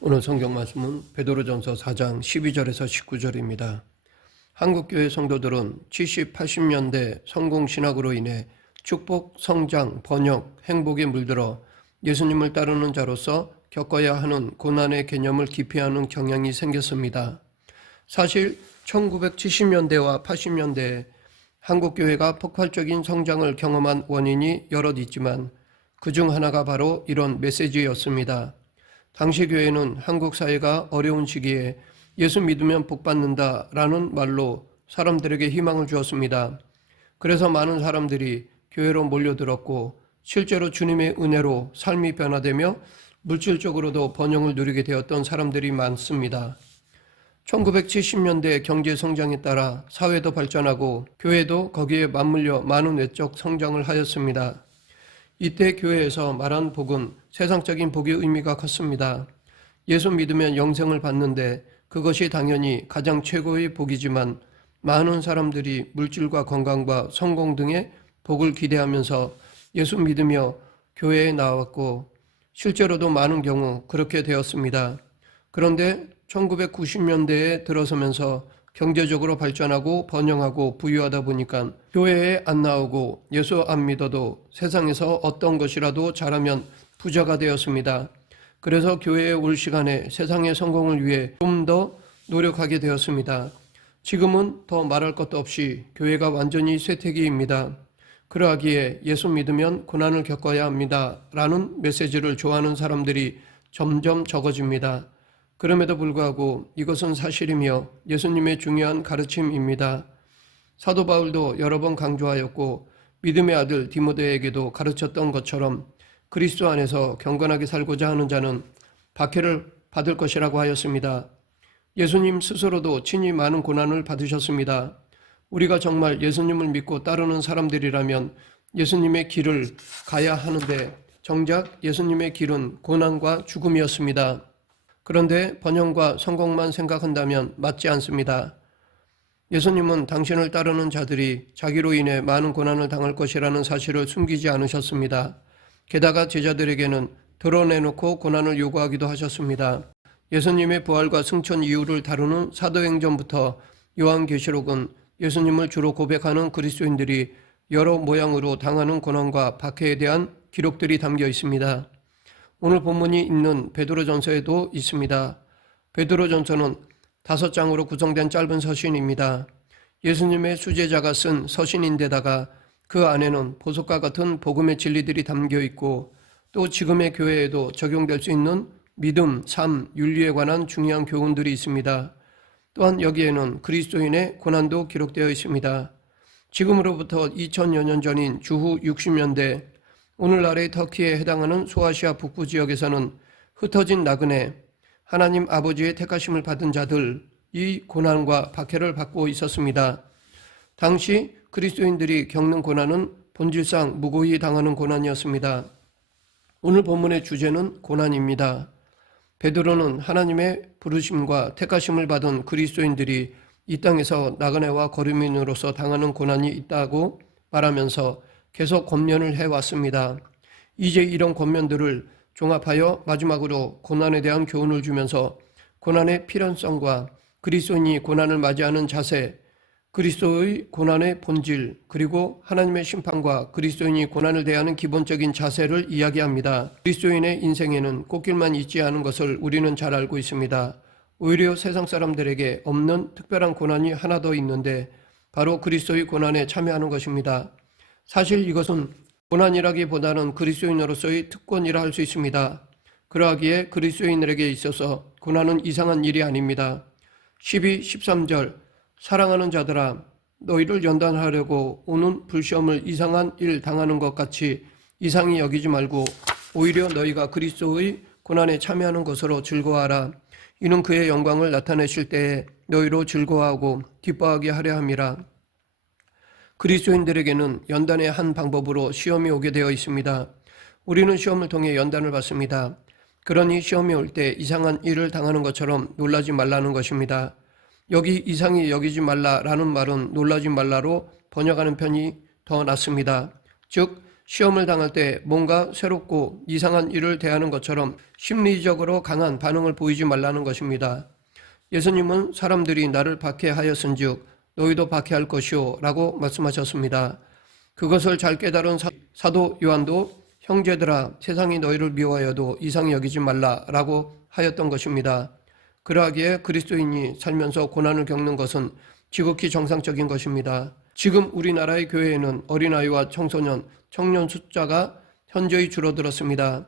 오늘 성경 말씀은 베드로전서 4장 12절에서 19절입니다. 한국교회 성도들은 70, 80년대 성공신학으로 인해 축복, 성장, 번역, 행복에 물들어 예수님을 따르는 자로서 겪어야 하는 고난의 개념을 기피하는 경향이 생겼습니다. 사실 1970년대와 80년대에 한국교회가 폭발적인 성장을 경험한 원인이 여럿 있지만 그중 하나가 바로 이런 메시지였습니다. 당시 교회는 한국 사회가 어려운 시기에 예수 믿으면 복받는다 라는 말로 사람들에게 희망을 주었습니다. 그래서 많은 사람들이 교회로 몰려들었고 실제로 주님의 은혜로 삶이 변화되며 물질적으로도 번영을 누리게 되었던 사람들이 많습니다. 1970년대 경제 성장에 따라 사회도 발전하고 교회도 거기에 맞물려 많은 외적 성장을 하였습니다. 이때 교회에서 말한 복은 세상적인 복의 의미가 컸습니다. 예수 믿으면 영생을 받는데 그것이 당연히 가장 최고의 복이지만 많은 사람들이 물질과 건강과 성공 등의 복을 기대하면서 예수 믿으며 교회에 나왔고 실제로도 많은 경우 그렇게 되었습니다. 그런데 1990년대에 들어서면서 경제적으로 발전하고 번영하고 부유하다 보니까 교회에 안 나오고 예수 안 믿어도 세상에서 어떤 것이라도 잘하면 부자가 되었습니다. 그래서 교회에 올 시간에 세상의 성공을 위해 좀 더 노력하게 되었습니다. 지금은 더 말할 것도 없이 교회가 완전히 쇠퇴기입니다. 그러하기에 예수 믿으면 고난을 겪어야 합니다 라는 메시지를 좋아하는 사람들이 점점 적어집니다. 그럼에도 불구하고 이것은 사실이며 예수님의 중요한 가르침입니다. 사도 바울도 여러 번 강조하였고 믿음의 아들 디모데에게도 가르쳤던 것처럼 그리스도 안에서 경건하게 살고자 하는 자는 박해를 받을 것이라고 하였습니다. 예수님 스스로도 친히 많은 고난을 받으셨습니다. 우리가 정말 예수님을 믿고 따르는 사람들이라면 예수님의 길을 가야 하는데 정작 예수님의 길은 고난과 죽음이었습니다. 그런데 번영과 성공만 생각한다면 맞지 않습니다. 예수님은 당신을 따르는 자들이 자기로 인해 많은 고난을 당할 것이라는 사실을 숨기지 않으셨습니다. 게다가 제자들에게는 드러내놓고 고난을 요구하기도 하셨습니다. 예수님의 부활과 승천 이유를 다루는 사도행전부터 요한계시록은 예수님을 주로 고백하는 그리스도인들이 여러 모양으로 당하는 고난과 박해에 대한 기록들이 담겨 있습니다. 오늘 본문이 있는 베드로전서에도 있습니다. 베드로전서는 5장으로 구성된 짧은 서신입니다. 예수님의 수제자가 쓴 서신인데다가 그 안에는 보석과 같은 복음의 진리들이 담겨 있고 또 지금의 교회에도 적용될 수 있는 믿음, 삶, 윤리에 관한 중요한 교훈들이 있습니다. 또한 여기에는 그리스도인의 고난도 기록되어 있습니다. 지금으로부터 2000여 년 전인 주후 60년대 오늘날의 터키에 해당하는 소아시아 북부 지역에서는 흩어진 나그네, 하나님 아버지의 택하심을 받은 자들이 고난과 박해를 받고 있었습니다. 당시 그리스도인들이 겪는 고난은 본질상 무고히 당하는 고난이었습니다. 오늘 본문의 주제는 고난입니다. 베드로는 하나님의 부르심과 택하심을 받은 그리스도인들이 이 땅에서 나그네와 거류민으로서 당하는 고난이 있다고 말하면서 계속 권면을 해왔습니다. 이제 이런 권면들을 종합하여 마지막으로 고난에 대한 교훈을 주면서 고난의 필연성과 그리스도인이 고난을 맞이하는 자세, 그리스도의 고난의 본질, 그리고 하나님의 심판과 그리스도인이 고난을 대하는 기본적인 자세를 이야기합니다. 그리스도인의 인생에는 꽃길만 있지 않은 것을 우리는 잘 알고 있습니다. 오히려 세상 사람들에게 없는 특별한 고난이 하나 더 있는데 바로 그리스도의 고난에 참여하는 것입니다. 사실 이것은 고난이라기보다는 그리스도인으로서의 특권이라 할 수 있습니다. 그러하기에 그리스도인들에게 있어서 고난은 이상한 일이 아닙니다. 12, 13절 사랑하는 자들아 너희를 연단하려고 오는 불시험을 이상한 일 당하는 것 같이 이상히 여기지 말고 오히려 너희가 그리스도의 고난에 참여하는 것으로 즐거워하라. 이는 그의 영광을 나타내실 때에 너희로 즐거워하고 기뻐하게 하려 함이라. 그리스도인들에게는 연단의 한 방법으로 시험이 오게 되어 있습니다. 우리는 시험을 통해 연단을 받습니다. 그러니 시험이 올 때 이상한 일을 당하는 것처럼 놀라지 말라는 것입니다. 여기 이상히 여기지 말라라는 말은 놀라지 말라로 번역하는 편이 더 낫습니다. 즉 시험을 당할 때 뭔가 새롭고 이상한 일을 대하는 것처럼 심리적으로 강한 반응을 보이지 말라는 것입니다. 예수님은 사람들이 나를 박해하였은즉 너희도 박해할 것이오 라고 말씀하셨습니다. 그것을 잘 깨달은 사도 요한도 형제들아 세상이 너희를 미워하여도 이상히 여기지 말라라고 하였던 것입니다. 그러하기에 그리스도인이 살면서 고난을 겪는 것은 지극히 정상적인 것입니다. 지금 우리나라의 교회에는 어린아이와 청소년, 청년 숫자가 현저히 줄어들었습니다.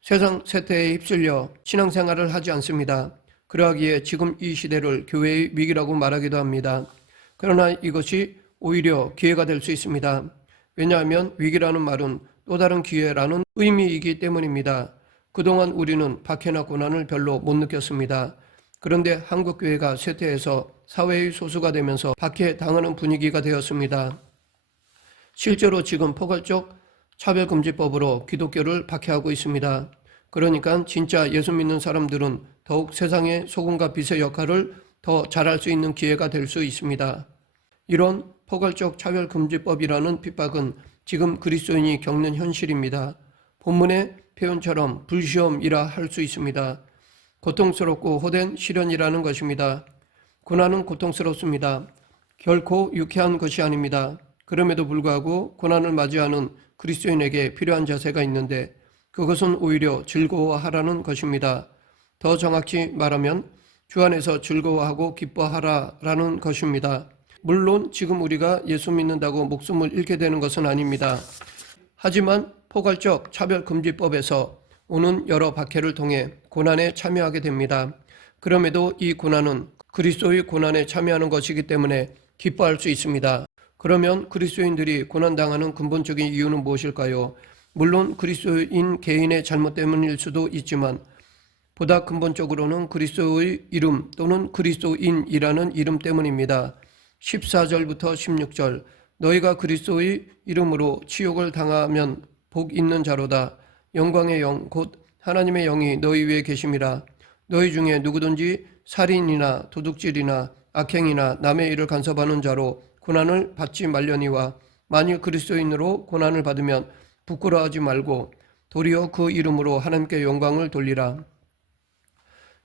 세상 세태에 휩쓸려 신앙생활을 하지 않습니다. 그러하기에 지금 이 시대를 교회의 위기라고 말하기도 합니다. 그러나 이것이 오히려 기회가 될 수 있습니다. 왜냐하면 위기라는 말은 또 다른 기회라는 의미이기 때문입니다. 그동안 우리는 박해나 고난을 별로 못 느꼈습니다. 그런데 한국교회가 쇠퇴해서 사회의 소수가 되면서 박해당하는 분위기가 되었습니다. 실제로 지금 포괄적 차별금지법으로 기독교를 박해하고 있습니다. 그러니까 진짜 예수 믿는 사람들은 더욱 세상의 소금과 빛의 역할을 더 잘할 수 있는 기회가 될 수 있습니다. 이런 포괄적 차별금지법이라는 핍박은 지금 그리스도인이 겪는 현실입니다. 본문의 표현처럼 불시험이라 할 수 있습니다. 고통스럽고 호된 시련이라는 것입니다. 고난은 고통스럽습니다. 결코 유쾌한 것이 아닙니다. 그럼에도 불구하고 고난을 맞이하는 그리스도인에게 필요한 자세가 있는데 그것은 오히려 즐거워하라는 것입니다. 더 정확히 말하면 주 안에서 즐거워하고 기뻐하라라는 것입니다. 물론 지금 우리가 예수 믿는다고 목숨을 잃게 되는 것은 아닙니다. 하지만 포괄적 차별금지법에서 오는 여러 박해를 통해 고난에 참여하게 됩니다. 그럼에도 이 고난은 그리스도의 고난에 참여하는 것이기 때문에 기뻐할 수 있습니다. 그러면 그리스도인들이 고난당하는 근본적인 이유는 무엇일까요? 물론 그리스도인 개인의 잘못 때문일 수도 있지만 보다 근본적으로는 그리스도의 이름 또는 그리스도인이라는 이름 때문입니다. 14절부터 16절 너희가 그리스도의 이름으로 치욕을 당하면 복 있는 자로다. 영광의 영 곧 하나님의 영이 너희 위에 계심이라. 너희 중에 누구든지 살인이나 도둑질이나 악행이나 남의 일을 간섭하는 자로 고난을 받지 말려니와 만일 그리스도인으로 고난을 받으면 부끄러워하지 말고 도리어 그 이름으로 하나님께 영광을 돌리라.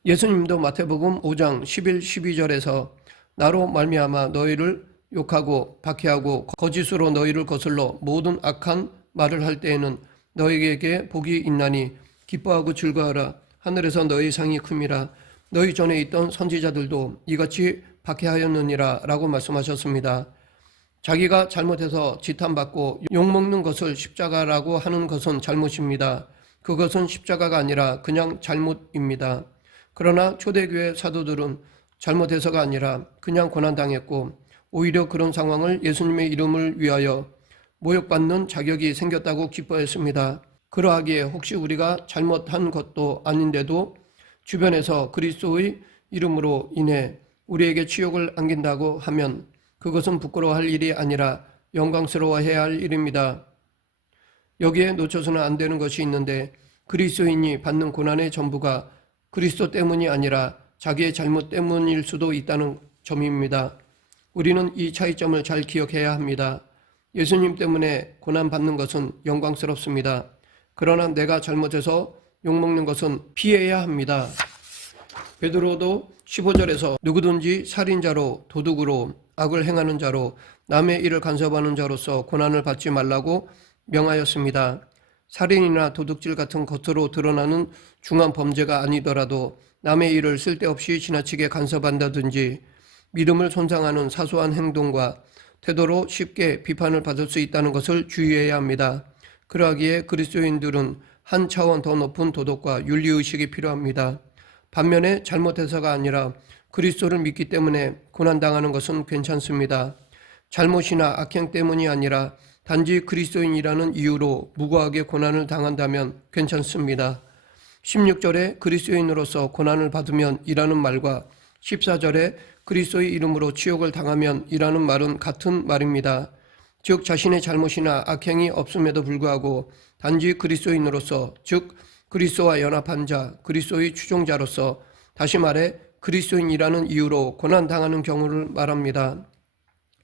예수님도 마태복음 5장 11, 12절에서 나로 말미암아 너희를 욕하고 박해하고 거짓으로 너희를 거슬러 모든 악한 말을 할 때에는 너희에게 복이 있나니 기뻐하고 즐거워하라. 하늘에서 너희 상이 큼이라. 너희 전에 있던 선지자들도 이같이 박해하였느니라 라고 말씀하셨습니다. 자기가 잘못해서 지탄받고 욕먹는 것을 십자가라고 하는 것은 잘못입니다. 그것은 십자가가 아니라 그냥 잘못입니다. 그러나 초대교회 사도들은 잘못해서가 아니라 그냥 고난당했고 오히려 그런 상황을 예수님의 이름을 위하여 모욕받는 자격이 생겼다고 기뻐했습니다. 그러하기에 혹시 우리가 잘못한 것도 아닌데도 주변에서 그리스도의 이름으로 인해 우리에게 치욕을 안긴다고 하면 그것은 부끄러워할 일이 아니라 영광스러워해야 할 일입니다. 여기에 놓쳐서는 안 되는 것이 있는데 그리스도인이 받는 고난의 전부가 그리스도 때문이 아니라 자기의 잘못 때문일 수도 있다는 점입니다. 우리는 이 차이점을 잘 기억해야 합니다. 예수님 때문에 고난받는 것은 영광스럽습니다. 그러나 내가 잘못해서 욕먹는 것은 피해야 합니다. 베드로도 15절에서 누구든지 살인자로 도둑으로 악을 행하는 자로 남의 일을 간섭하는 자로서 고난을 받지 말라고 명하였습니다. 살인이나 도둑질 같은 겉으로 드러나는 중한 범죄가 아니더라도 남의 일을 쓸데없이 지나치게 간섭한다든지 믿음을 손상하는 사소한 행동과 태도로 쉽게 비판을 받을 수 있다는 것을 주의해야 합니다. 그러하기에 그리스도인들은 한 차원 더 높은 도덕과 윤리의식이 필요합니다. 반면에 잘못해서가 아니라 그리스도를 믿기 때문에 고난당하는 것은 괜찮습니다. 잘못이나 악행 때문이 아니라 단지 그리스도인이라는 이유로 무고하게 고난을 당한다면 괜찮습니다. 16절에 그리스도인으로서 고난을 받으면 이라는 말과 14절에 그리스도의 이름으로 치욕을 당하면 이라는 말은 같은 말입니다. 즉 자신의 잘못이나 악행이 없음에도 불구하고 단지 그리스도인으로서 즉 그리스도와 연합한 자, 그리스도의 추종자로서 다시 말해 그리스도인이라는 이유로 고난당하는 경우를 말합니다.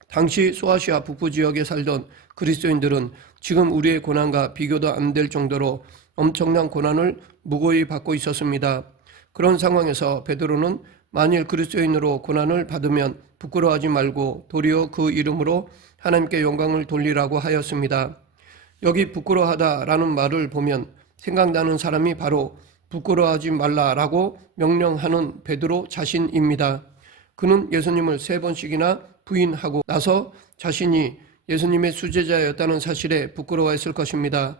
당시 소아시아 북부 지역에 살던 그리스도인들은 지금 우리의 고난과 비교도 안 될 정도로 엄청난 고난을 무고히 받고 있었습니다. 그런 상황에서 베드로는 만일 그리스도인으로 고난을 받으면 부끄러워하지 말고 도리어 그 이름으로 하나님께 영광을 돌리라고 하였습니다. 여기 부끄러워하다라는 말을 보면 생각나는 사람이 바로 부끄러워하지 말라라고 명령하는 베드로 자신입니다. 그는 예수님을 3번씩이나 부인하고 나서 자신이 예수님의 수제자였다는 사실에 부끄러워했을 것입니다.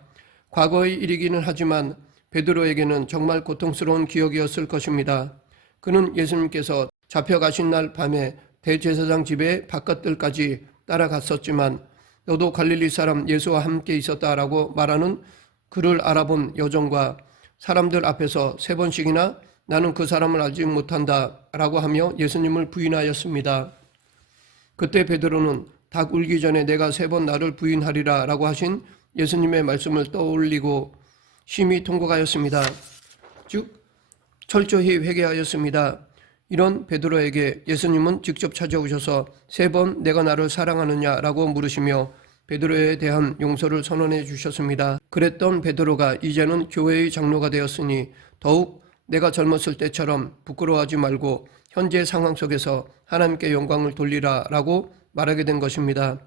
과거의 일이기는 하지만 베드로에게는 정말 고통스러운 기억이었을 것입니다. 그는 예수님께서 잡혀가신 날 밤에 대제사장 집의 바깥들까지 따라갔었지만 너도 갈릴리 사람 예수와 함께 있었다라고 말하는 그를 알아본 여종과 사람들 앞에서 3번씩이나 나는 그 사람을 알지 못한다라고 하며 예수님을 부인하였습니다. 그때 베드로는 닭 울기 전에 내가 3번 나를 부인하리라 라고 하신 예수님의 말씀을 떠올리고 심히 통곡하였습니다. 즉 철저히 회개하였습니다. 이런 베드로에게 예수님은 직접 찾아오셔서 3번 내가 나를 사랑하느냐라고 물으시며 베드로에 대한 용서를 선언해 주셨습니다. 그랬던 베드로가 이제는 교회의 장로가 되었으니 더욱 내가 젊었을 때처럼 부끄러워하지 말고 현재 상황 속에서 하나님께 영광을 돌리라 라고 말하게 된 것입니다.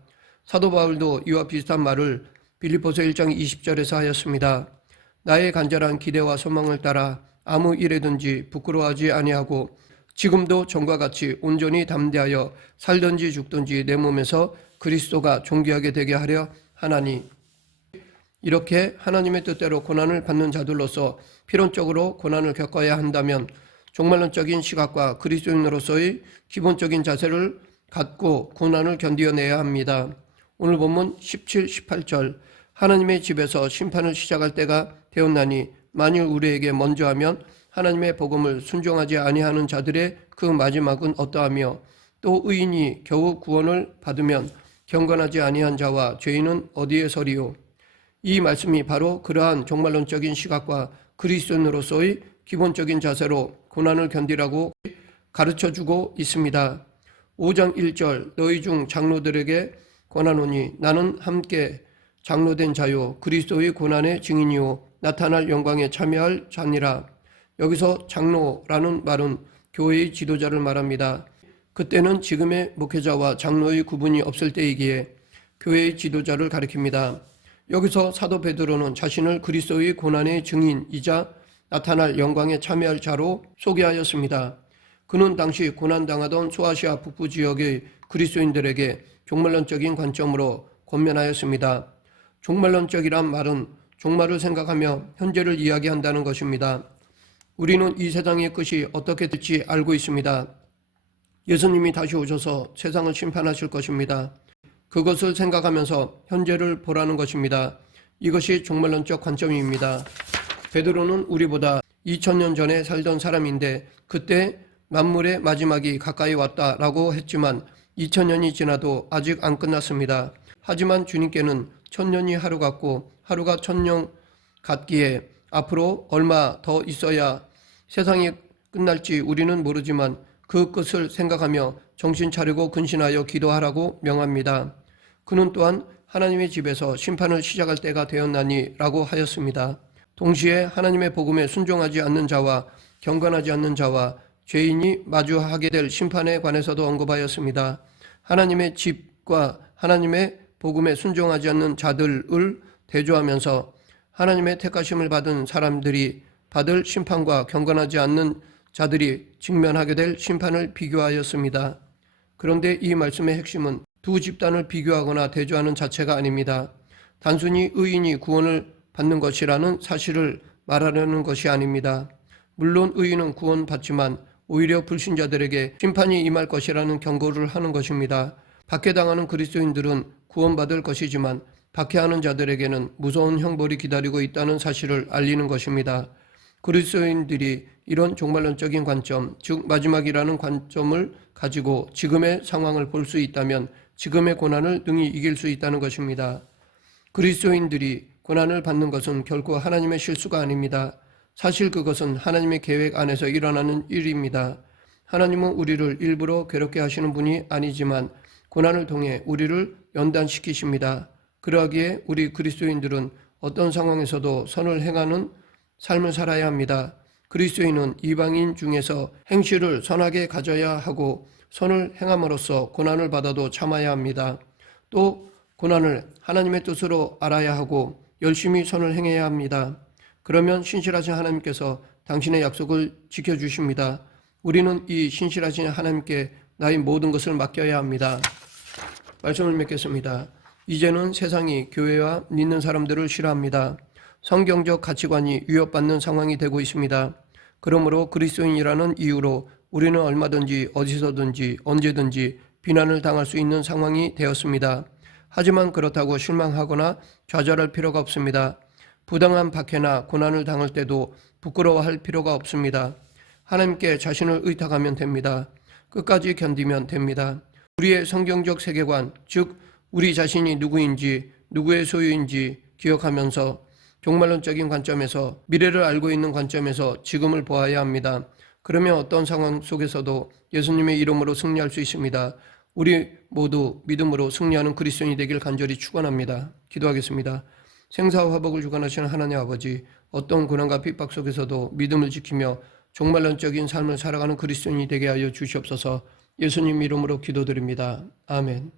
사도 바울도 이와 비슷한 말을 빌립보서 1장 20절에서 하였습니다. 나의 간절한 기대와 소망을 따라 아무 일에든지 부끄러워하지 아니하고 지금도 전과 같이 온전히 담대하여 살든지 죽든지 내 몸에서 그리스도가 존귀하게 되게 하려 하나니. 이렇게 하나님의 뜻대로 고난을 받는 자들로서 필연적으로 고난을 겪어야 한다면 종말론적인 시각과 그리스도인으로서의 기본적인 자세를 갖고 고난을 견디어내야 합니다. 오늘 본문 17, 18절 하나님의 집에서 심판을 시작할 때가 되었나니 만일 우리에게 먼저 하면 하나님의 복음을 순종하지 아니하는 자들의 그 마지막은 어떠하며 또 의인이 겨우 구원을 받으면 경건하지 아니한 자와 죄인은 어디에 서리요. 이 말씀이 바로 그러한 종말론적인 시각과 그리스도인으로서의 기본적인 자세로 고난을 견디라고 가르쳐주고 있습니다. 5장 1절 너희 중 장로들에게 권하노니 나는 함께 장로된 자요 그리스도의 고난의 증인이요 나타날 영광에 참여할 자니라. 여기서 장로라는 말은 교회의 지도자를 말합니다. 그때는 지금의 목회자와 장로의 구분이 없을 때이기에 교회의 지도자를 가리킵니다. 여기서 사도 베드로는 자신을 그리스도의 고난의 증인이자 나타날 영광에 참여할 자로 소개하였습니다. 그는 당시 고난당하던 소아시아 북부 지역의 그리스도인들에게 종말론적인 관점으로 권면하였습니다. 종말론적이란 말은 종말을 생각하며 현재를 이야기한다는 것입니다. 우리는 이 세상의 끝이 어떻게 될지 알고 있습니다. 예수님이 다시 오셔서 세상을 심판하실 것입니다. 그것을 생각하면서 현재를 보라는 것입니다. 이것이 종말론적 관점입니다. 베드로는 우리보다 2000년 전에 살던 사람인데 그때 만물의 마지막이 가까이 왔다라고 했지만 2000년이 지나도 아직 안 끝났습니다. 하지만 주님께는 1000년이 하루 같고 하루가 1000년 같기에 앞으로 얼마 더 있어야 세상이 끝날지 우리는 모르지만 그 끝을 생각하며 정신 차리고 근신하여 기도하라고 명합니다. 그는 또한 하나님의 집에서 심판을 시작할 때가 되었나니 라고 하였습니다. 동시에 하나님의 복음에 순종하지 않는 자와 경건하지 않는 자와 죄인이 마주하게 될 심판에 관해서도 언급하였습니다. 하나님의 집과 하나님의 복음에 순종하지 않는 자들을 대조하면서 하나님의 택하심을 받은 사람들이 받을 심판과 경건하지 않는 자들이 직면하게 될 심판을 비교하였습니다. 그런데 이 말씀의 핵심은 두 집단을 비교하거나 대조하는 자체가 아닙니다. 단순히 의인이 구원을 받는 것이라는 사실을 말하려는 것이 아닙니다. 물론 의인은 구원받지만 오히려 불신자들에게 심판이 임할 것이라는 경고를 하는 것입니다. 박해당하는 그리스도인들은 구원받을 것이지만 박해하는 자들에게는 무서운 형벌이 기다리고 있다는 사실을 알리는 것입니다. 그리스도인들이 이런 종말론적인 관점, 즉 마지막이라는 관점을 가지고 지금의 상황을 볼 수 있다면 지금의 고난을 능히 이길 수 있다는 것입니다. 그리스도인들이 고난을 받는 것은 결코 하나님의 실수가 아닙니다. 사실 그것은 하나님의 계획 안에서 일어나는 일입니다. 하나님은 우리를 일부러 괴롭게 하시는 분이 아니지만 고난을 통해 우리를 연단시키십니다. 그러하기에 우리 그리스도인들은 어떤 상황에서도 선을 행하는 삶을 살아야 합니다. 그리스도인은 이방인 중에서 행실을 선하게 가져야 하고 선을 행함으로써 고난을 받아도 참아야 합니다. 또 고난을 하나님의 뜻으로 알아야 하고 열심히 선을 행해야 합니다. 그러면 신실하신 하나님께서 당신의 약속을 지켜주십니다. 우리는 이 신실하신 하나님께 나의 모든 것을 맡겨야 합니다. 말씀을 맺겠습니다. 이제는 세상이 교회와 믿는 사람들을 싫어합니다. 성경적 가치관이 위협받는 상황이 되고 있습니다. 그러므로 그리스도인이라는 이유로 우리는 얼마든지 어디서든지 언제든지 비난을 당할 수 있는 상황이 되었습니다. 하지만 그렇다고 실망하거나 좌절할 필요가 없습니다. 부당한 박해나 고난을 당할 때도 부끄러워할 필요가 없습니다. 하나님께 자신을 의탁하면 됩니다. 끝까지 견디면 됩니다. 우리의 성경적 세계관, 즉 우리 자신이 누구인지 누구의 소유인지 기억하면서 종말론적인 관점에서 미래를 알고 있는 관점에서 지금을 보아야 합니다. 그러면 어떤 상황 속에서도 예수님의 이름으로 승리할 수 있습니다. 우리 모두 믿음으로 승리하는 그리스도인이 되길 간절히 축원합니다. 기도하겠습니다. 생사와 화복을 주관하시는 하나님 아버지, 어떤 고난과 핍박 속에서도 믿음을 지키며 종말론적인 삶을 살아가는 그리스도인이 되게 하여 주시옵소서. 예수님 이름으로 기도드립니다. 아멘.